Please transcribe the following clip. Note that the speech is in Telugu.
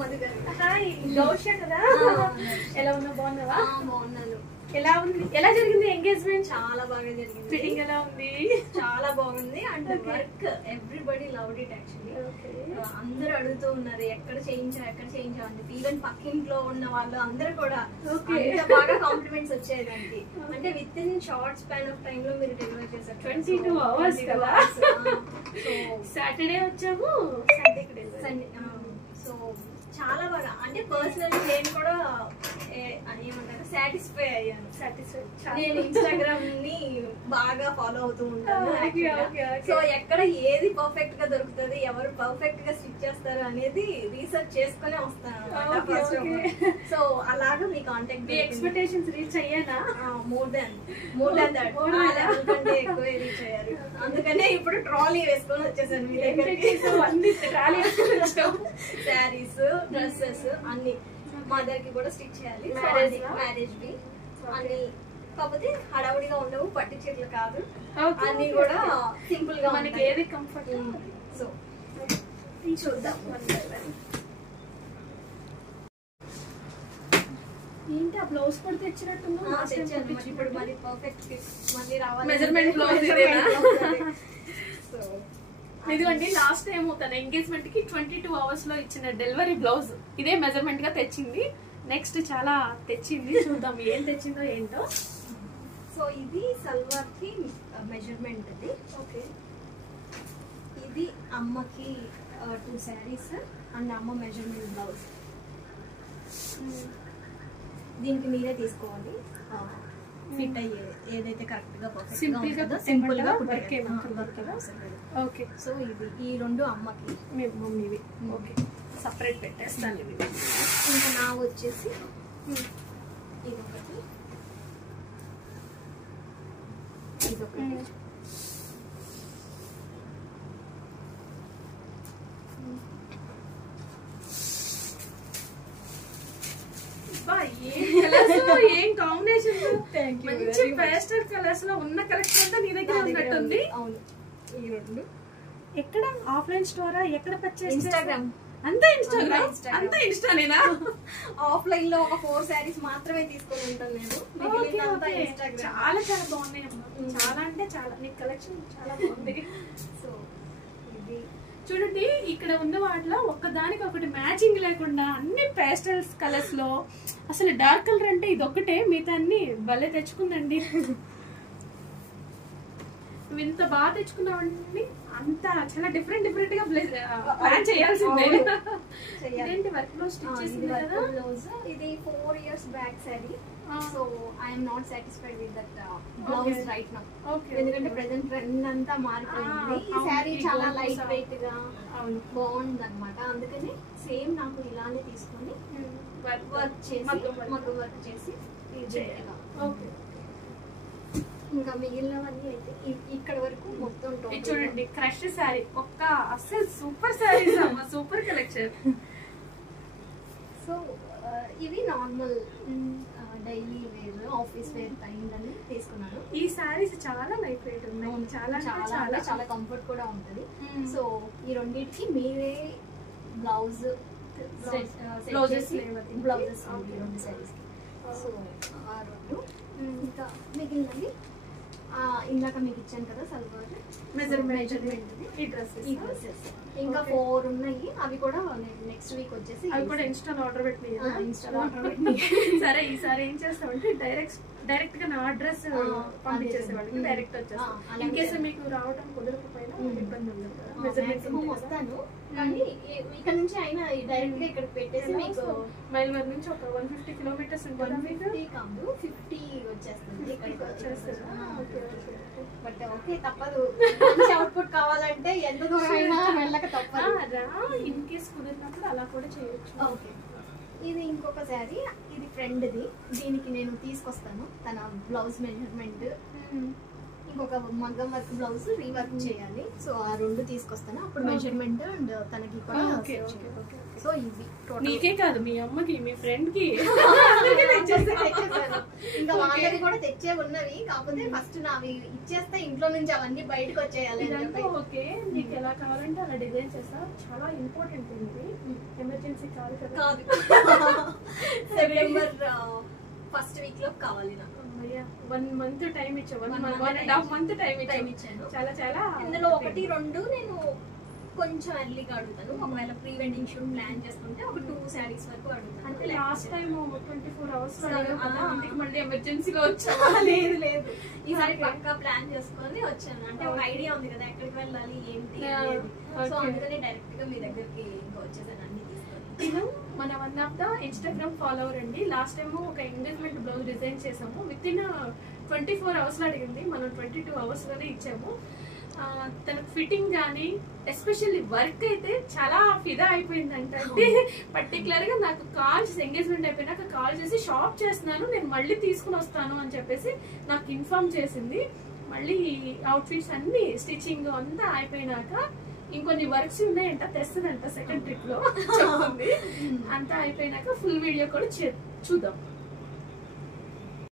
మధు గారు. హాయ్ గౌష కదా? ఎలా ఉన్నా? బాగున్నావా? బాగున్నాను. ఎలా ఉంది? ఎలా జరిగింది ఎంగేజ్మెంట్? చాలా బాగా జరిగింది. ఫిట్టింగ్ ఎలా ఉంది? చాలా బాగుంది. And work everybody loved it actually. అందరూ అడుగుతూ ఉన్నారు ఎక్కడ చేయించావు అని చెప్పి. ఈవెన్ పక్కింట్లో ఉన్న వాళ్ళు అందరూ కూడా అంత బాగా కాంప్లిమెంట్స్ వచ్చాయి దానికి. అంటే with in short span of time లో మీరు డెలివర్ చేశారు. 22 hours కదా? సాటర్డే వచ్చాము, సండే. సో చాలా బాగా అంటే పర్సనల్లీ నేను కూడా ఏమంటారు సాటిస్ఫై అయ్యాను. నేను ఇన్స్టాగ్రామ్ ని బాగా ఫాలో అవుతూ ఉంటాను. సో ఎక్కడ ఏది పర్ఫెక్ట్ గా దొరుకుతుంది, ఎవరు పర్ఫెక్ట్ గా స్టిచ్ చేస్తారు అనేది రీసెర్చ్ చేసుకునే వస్తాను. సో అలాగా మీ కాంటాక్ట్ ఎక్స్పెక్టేషన్స్ రీచ్ అయ్యానా? మోర్ దాన్ దట్ కంటే ఎక్కువ రీచ్ అయ్యారు. అందుకనే ఇప్పుడు ట్రాలీ వేసుకొని వచ్చేసాను మీ దగ్గరికి. శారీస్, డ్రెస్సెస్ అన్ని మదర్ కి కూడా స్టిచ్ చేయాలి. మ్యారేజ్ వి అన్ని కాకపోతే హడావుడిగా ఉండవు, పట్టి చీరలు కాదు, అన్ని కూడా సింపుల్ గా మనకి ఏది కంఫర్ట్. సో చూద్దాం. ఏంటి ఆ బ్లౌజ్ కూడా తెచ్చినట్టున్నా? ఇప్పుడు మరి పర్ఫెక్ట్ మళ్ళీ రావాలి. మెజర్మెంట్ బ్లౌజ్ ఇదేనా? ఇదిగోండి లాస్ట్ టైం తన ఎంగేజ్మెంట్ కి 22 hours లో ఇచ్చిన డెలివరీ బ్లౌజ్ ఇదే మెజర్మెంట్ గా తెచ్చింది. నెక్స్ట్ చాలా తెచ్చింది, చూద్దాం ఏం తెచ్చిందో ఏంటో. సో ఇది సల్వార్ కి మెజర్మెంట్ అది. ఓకే, ఇది అమ్మకి 2 sarees అండ్ అమ్మ మెజర్మెంట్ బ్లౌజ్. దీనికి మీరే తీసుకోవాలి ఫిట్ అయ్యే ఏదైతే కరెక్ట్ గా సింపుల్ గా ఓకే. సో ఇది ఈ రెండు అమ్మకి, మమ్మీవి. ఓకే, సపరేట్ పెట్టేస్తాను ఇవి. ఇంకా నా వచ్చేసి ఇదొకటి, ఇదొకటి. ఏం కాంబినేషన్, మంచి పేస్టల్ కలర్స్ లో ఉన్న కలెక్షన్ అంతా నీ దగ్గర ఉన్నట్టుంది. అవును, ఈ రెండు. ఎక్కడ ఆఫ్లైన్ స్టోరా, ఎక్కడ పర్చేస్? ఇన్స్టాగ్రామ్. అంతా ఇన్స్టాగ్రామ్, అంతా ఇన్స్టానేనా? ఆఫ్లైన్ లో ఒక 4 sarees మాత్రమే తీసుకొని ఉంటాను నేను. చాలా చాలా బాగున్నాయి అమ్మా, చాలా అంటే చాలా. నీ కలెక్షన్ చాలా బాగుంది. సో ఇది చూడండి, ఇక్కడ ఉన్న వాటిలో ఒక్కదానికి ఒకటి మ్యాచింగ్ లేకుండా అన్ని పేస్టల్స్ కలర్స్ లో. అసలు డార్క్ కలర్ అంటే ఇది ఒక్కటే, మిగతా అన్ని భలే తెచ్చుకుందండి. నువ్వు ఇంత బాగా తెచ్చుకున్నావండి, అంత చాలా డిఫరెంట్ గా ప్లాన్ చేయాల్సిందే. ఇదేంటి వర్క్ బ్లౌజ్ స్టిచ్ చేసింది కదా? ఇది 4 years back sorry. So I'm not satisfied with that blouse right now. ఎందుకంటే ప్రెసెంట్ ట్రెండ్ అంతా మారిపోయింది. ఈ సారీ చాలా లైట్ వెయిట్ గా బాగుంది అనమాట. అందుకని సేమ్ నాకు ఇలానే తీసుకొని వర్క్ చేసి మగ్గం వర్క్ చేసి ఇంకా మిగిలినవన్నీ అయితే ఇక్కడ వరకు మొత్తం. చూడండి, క్రష్ సారీ ఒక్క అసలు సూపర్ సారీస్ అమ్మా, సూపర్ కలెక్షన్. సో ఇవి normal daily wear, office wear time అని తీసుకున్నాను. ఈ సారీస్ చాలా లైట్ వెయిట్ ఉన్నాయి, చాలా చాలా చాలా కంఫర్ట్ కూడా ఉంటుంది. సో ఈ రెండింటికి మీరే బ్లౌజెస్ రెండు సారీస్. సో ఆ రెండు. ఇంకా మిగిలినవి ఇందాక మీకు ఇచ్చాను కదా సల్వార్ మెజర్మెంట్, ఈ డ్రెస్సెస్ ఇంకా 4 ఉన్నాయి. అవి కూడా నెక్స్ట్ వీక్ వచ్చేసి అవి కూడా ఇన్స్టాల్ ఆర్డర్ పెట్టినాయి. సరే, ఈసారి ఏం చేస్తామంటే డైరెక్ట్ గా నా అడ్రస్ పంపించేసే వాళ్ళకి డైరెక్ట్ వచ్చేస్తాం. ఇన్ కేసు మీకు రావడం కుదరకపోయినా ఇబ్బంది ఉండదు కదా. మెజర్మెంట్ వస్తాను, కానీ ఇక్కడ నుంచి అయినా డైరెక్ట్ గా ఇక్కడ పెట్టేసి మీకు మైల్వర్ నుంచి ఒక 150 kilometers ఉంటుంది. 150 కాదు 50 వచ్చేస్తుంది. ఇక్కడికి వచ్చేస్తుంది. బట్ ఓకే, తప్పదు. మంచి అవుట్పుట్ కావాలంటే ఎంత దూరం అయినా వెళ్ళక తప్పదు. ఇన్ కేస్ కుదిరినప్పుడు అలా కూడా చేయొచ్చు. ఓకే, ఇది ఇంకొక శారీ. ఇది ఫ్రెండ్ది. దీనికి నేను తీసుకొస్తాను తన బ్లౌజ్ మెజర్మెంట్. ఇంకొక మగ్గం వర్క్ బ్లౌజ్ రీవర్క్ చేయాలి. సో ఆ రెండు తీసుకొస్తాను, అప్పుడు మెజర్మెంట్ అండ్ తనకి కూడా. సో ఇవి నీకే కాదు, మీ అమ్మకి, మీ ఫ్రెండ్ కి ఇంకా వాళ్ళవి కూడా తెచ్చే ఉన్నవి. కాకపోతే ఫస్ట్ నావి ఇచ్చేస్తే ఇంట్లో నుంచి అవన్నీ బయటకు వచ్చేయాలి. ఓకే, నీకు ఎలా కావాలంటే అలా డిజైన్ చేస్తా. చాలా ఇంపార్టెంట్ ఉంది, ఎమర్జెన్సీ ఎమర్జెన్సీ కాదు కదా. కాదు, సెప్టెంబర్ ఫస్ట్ వీక్ లో కావాలి నాకు. 1 month టైం ఇచ్చా, 1.5 month టైం ఇచ్చాను. చాలా చాలా ఇందులో 1, 2 నేను కొంచెం ఎర్లీగా అడుగుతాను. ఒకవేళ ప్రీ వెడ్డింగ్ షూట్ ప్లాన్ చేసుకుంటే ఒక 2 sarees వరకు అడుగుతాను. అంటే లాస్ట్ టైం 24 hours మళ్ళీ ఎమర్జెన్సీలో వచ్చా. లేదు లేదు, ఈసారి పక్కా ప్లాన్ చేసుకొని వచ్చాను. అంటే ఒక ఐడియా ఉంది కదా ఎక్కడికి వెళ్ళాలి ఏంటి, సో అందుకని డైరెక్ట్ గా మీ దగ్గరికి ఇంకా వచ్చేసాను అన్ని తీసుకొని. నేను మన one of the Instagram follower అండి. లాస్ట్ టైం ఒక ఎంగేజ్మెంట్ బ్లౌజ్ డిజైన్ చేసాము. విత్ ఇన్ 24 hours లో అడిగింది, మనం 22 hours లోనే ఇచ్చాము. తనకు ఫిట్టింగ్ కానీ ఎస్పెషల్లీ వర్క్ అయితే చాలా ఫిదా అయిపోయిందంట. అంటే పర్టికులర్ గా నాకు ఎంగేజ్మెంట్ అయిపోయినాక కాల్ చేసి షాప్ చేస్తున్నాను, నేను మళ్ళీ తీసుకుని వస్తాను అని చెప్పేసి నాకు ఇన్ఫార్మ్ చేసింది. మళ్ళీ అవుట్ఫిట్స్ అన్ని స్టిచ్చింగ్ అంతా అయిపోయినాక ఇంకొన్ని వర్క్స్ ఉన్నాయంట, తెస్తుందంట సెకండ్ ట్రిప్ లో చెప్తుంది. అంతా అయిపోయినాక ఫుల్ వీడియో కూడా చూద్దాం.